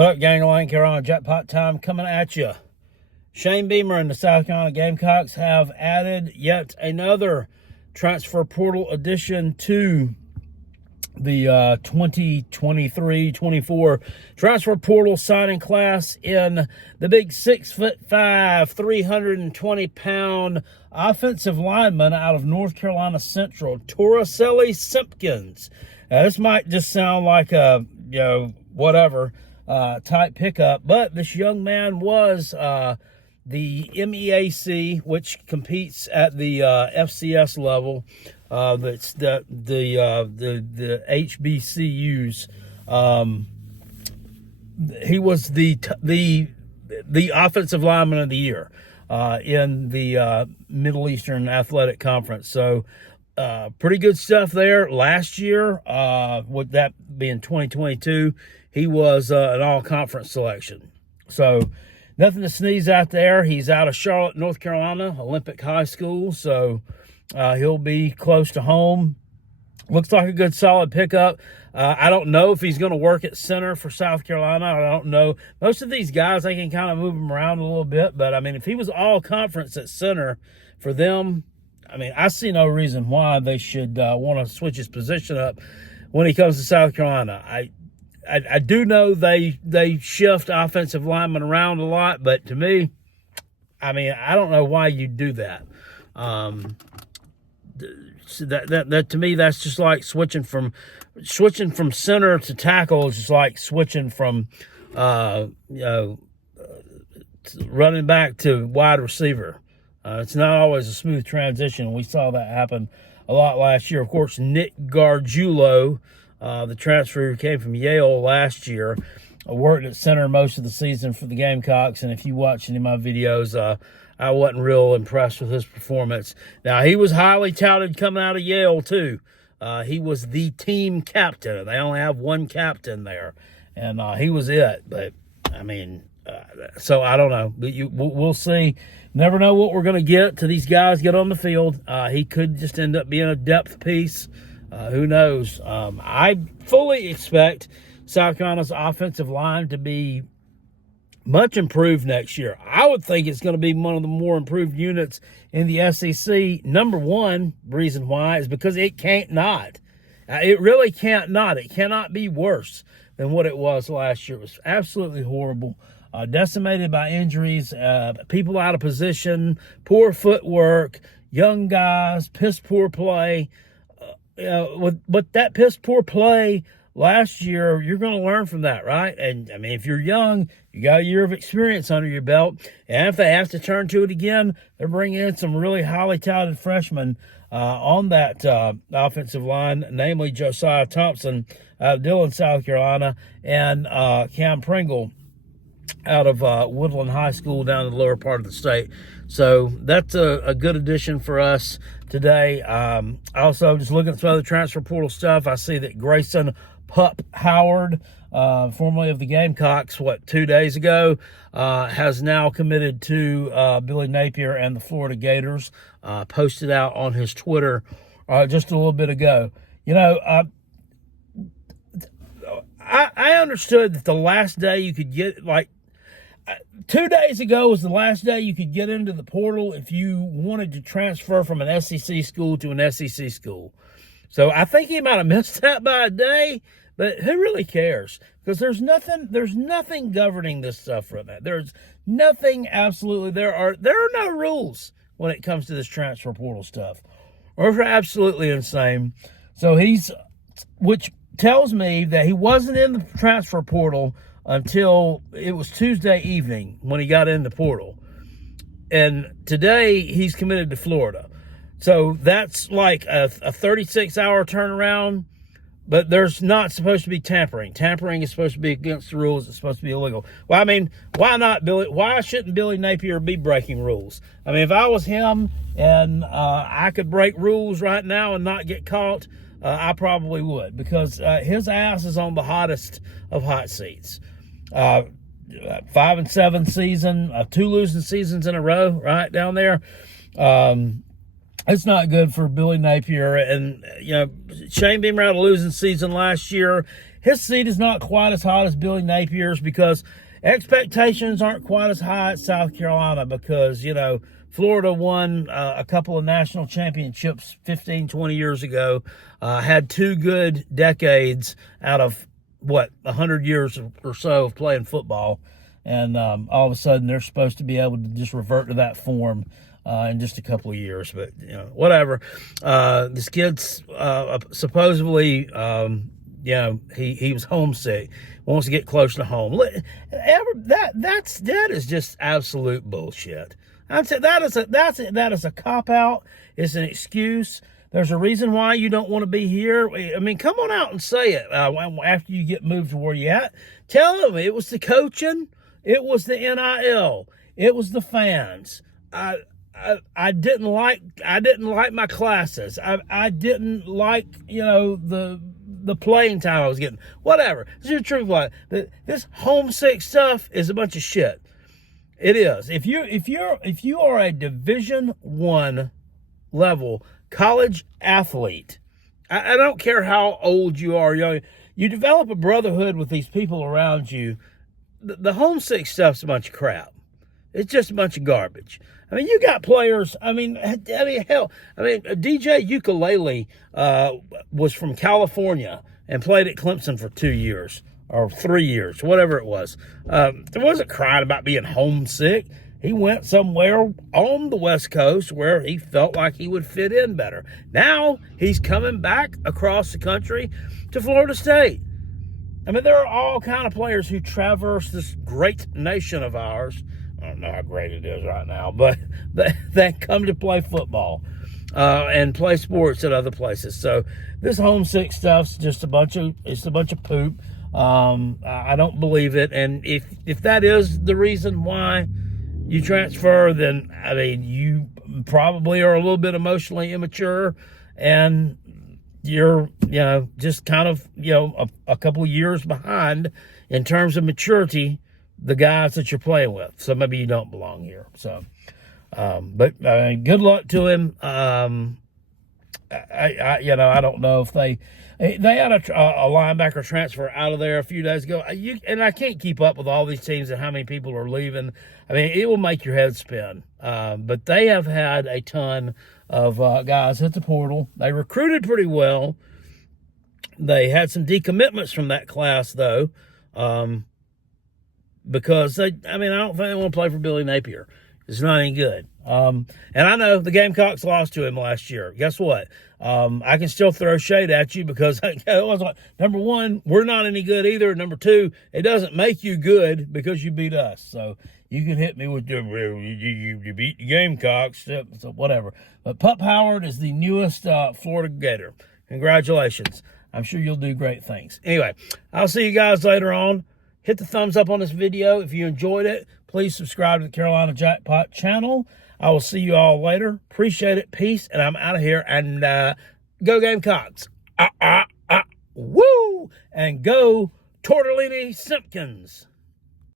What up, gang? Carolina Jackpot time coming at you. Shane Beamer and the South Carolina Gamecocks have added yet another transfer portal addition to the 2023-24 transfer portal signing class in the big 6'5", 320-pound offensive lineman out of North Carolina Central, Torricelli Simpkins. This might just sound like a, whatever type pickup, but this young man was the MEAC, which competes at the FCS level. That's the HBCUs. He was the offensive lineman of the year in the Middle Eastern Athletic Conference. So pretty good stuff there. Last year, with that being 2022, he was an all-conference selection. So nothing to sneeze at there. He's out of Charlotte, North Carolina, Olympic High School. So he'll be close to home. Looks like a good, solid pickup. I don't know if he's going to work at center for South Carolina. I don't know. Most of these guys, they can kind of move him around a little bit. But, I mean, if he was all-conference at center for them, I mean, I see no reason why they should want to switch his position up when he comes to South Carolina. I do know they shift offensive linemen around a lot, but to me, I mean, I don't know why you do that. So that to me, that's just like switching from center to tackle is just like switching from running back to wide receiver. It's not always a smooth transition. We saw that happen a lot last year. Of course, Nick Gargiulo, the transfer who came from Yale last year, worked at center most of the season for the Gamecocks. And if you watch any of my videos, I wasn't real impressed with his performance. Now, he was highly touted coming out of Yale, too. He was the team captain. They only have one captain there, and he was it. But, I mean, so I don't know. We'll see. Never know what we're going to get till these guys get on the field. He could just end up being a depth piece. Who knows? I fully expect South Carolina's offensive line to be much improved next year. I would think it's going to be one of the more improved units in the SEC. Number one reason why is because it can't not. It really can't not. It cannot be worse than what it was last year. It was absolutely horrible. Decimated by injuries, people out of position, poor footwork, young guys, piss-poor play. But that piss-poor play last year, you're going to learn from that, right? And, I mean, if you're young, you got a year of experience under your belt. And if they have to turn to it again, they're bringing in some really highly touted freshmen on that offensive line, namely Josiah Thompson out of Dillon, South Carolina, and Cam Pringle out of Woodland High School down in the lower part of the state. So that's a good addition for us today. Also, just looking at some other transfer portal stuff, I see that Grayson Pup Howard, formerly of the Gamecocks, 2 days ago, has now committed to Billy Napier and the Florida Gators. Posted out on his Twitter just a little bit ago. I understood that the last day you could get, 2 days ago was the last day you could get into the portal if you wanted to transfer from an SEC school to an SEC school. So I think he might have missed that by a day, but who really cares? Because there's nothing governing this stuff right now. There's nothing absolutely. There are no rules when it comes to this transfer portal stuff. We're absolutely insane. So which tells me that he wasn't in the transfer portal until it was Tuesday evening when he got in the portal. And today he's committed to Florida. So that's like a 36-hour turnaround, but there's not supposed to be tampering. Tampering is supposed to be against the rules. It's supposed to be illegal. Well, I mean, why not, Billy? Why shouldn't Billy Napier be breaking rules? I mean, if I was him and I could break rules right now and not get caught, I probably would, because his ass is on the hottest of hot seats. 5-7 season, 2 losing seasons in a row, right down there. It's not good for Billy Napier. And, Shane Beamer had a losing season last year. his seat is not quite as hot as Billy Napier's because expectations aren't quite as high at South Carolina because, you know, Florida won a couple of national championships 15, 20 years ago, had 2 good decades out of, 100 years or so of playing football. And all of a sudden, they're supposed to be able to just revert to that form in just a couple of years. But, you know, whatever. This kid's supposedly, you know, he was homesick, wants to get close to home. That is just absolute bullshit. I'd say that is a cop-out. It's an excuse. There's a reason why you don't want to be here. I mean, come on out and say it after you get moved to where you at. Tell them it was the coaching. It was the NIL. It was the fans. I didn't like my classes. I didn't like, you know, the playing time I was getting. Whatever. This is the truth about it. This homesick stuff is a bunch of shit. It is. If you are a Division I level college athlete, I don't care how old you are, young, you develop a brotherhood with these people around you. The homesick stuff's a bunch of crap. It's just a bunch of garbage. I mean, you got players. I mean, hell. I mean, DJ Ukulele was from California and played at Clemson for 2 years or 3 years, whatever it was. There wasn't crying about being homesick. He went somewhere on the West Coast where he felt like he would fit in better. Now he's coming back across the country to Florida State. I mean, there are all kind of players who traverse this great nation of ours. I don't know how great it is right now, but they come to play football and play sports at other places. So this homesick stuff's just a bunch of poop. I don't believe it. And if that is the reason why you transfer, then I mean, you probably are a little bit emotionally immature, and you're, you know, just kind of, you know, a couple of years behind in terms of maturity, the guys that you're playing with. So maybe you don't belong here. So, but good luck to him. You know, I don't know if they had a linebacker transfer out of there a few days ago. And I can't keep up with all these teams and how many people are leaving. I mean, it will make your head spin. But they have had a ton of guys hit the portal. They recruited pretty well. They had some decommitments from that class, though, because I don't think they want to play for Billy Napier. It's not any good. And I know the Gamecocks lost to him last year. Guess what? I can still throw shade at you because it was like, number one, we're not any good either. Number two, it doesn't make you good because you beat us. So you can hit me with you beat the Gamecocks, so whatever. But Pup Howard is the newest Florida Gator. Congratulations. I'm sure you'll do great things. Anyway, I'll see you guys later on. Hit the thumbs up on this video. If you enjoyed it, please subscribe to the Carolina Jackpot channel. I will see you all later. Appreciate it. Peace. And I'm out of here. And go Gamecocks. Woo! And go Tortellini Simpkins.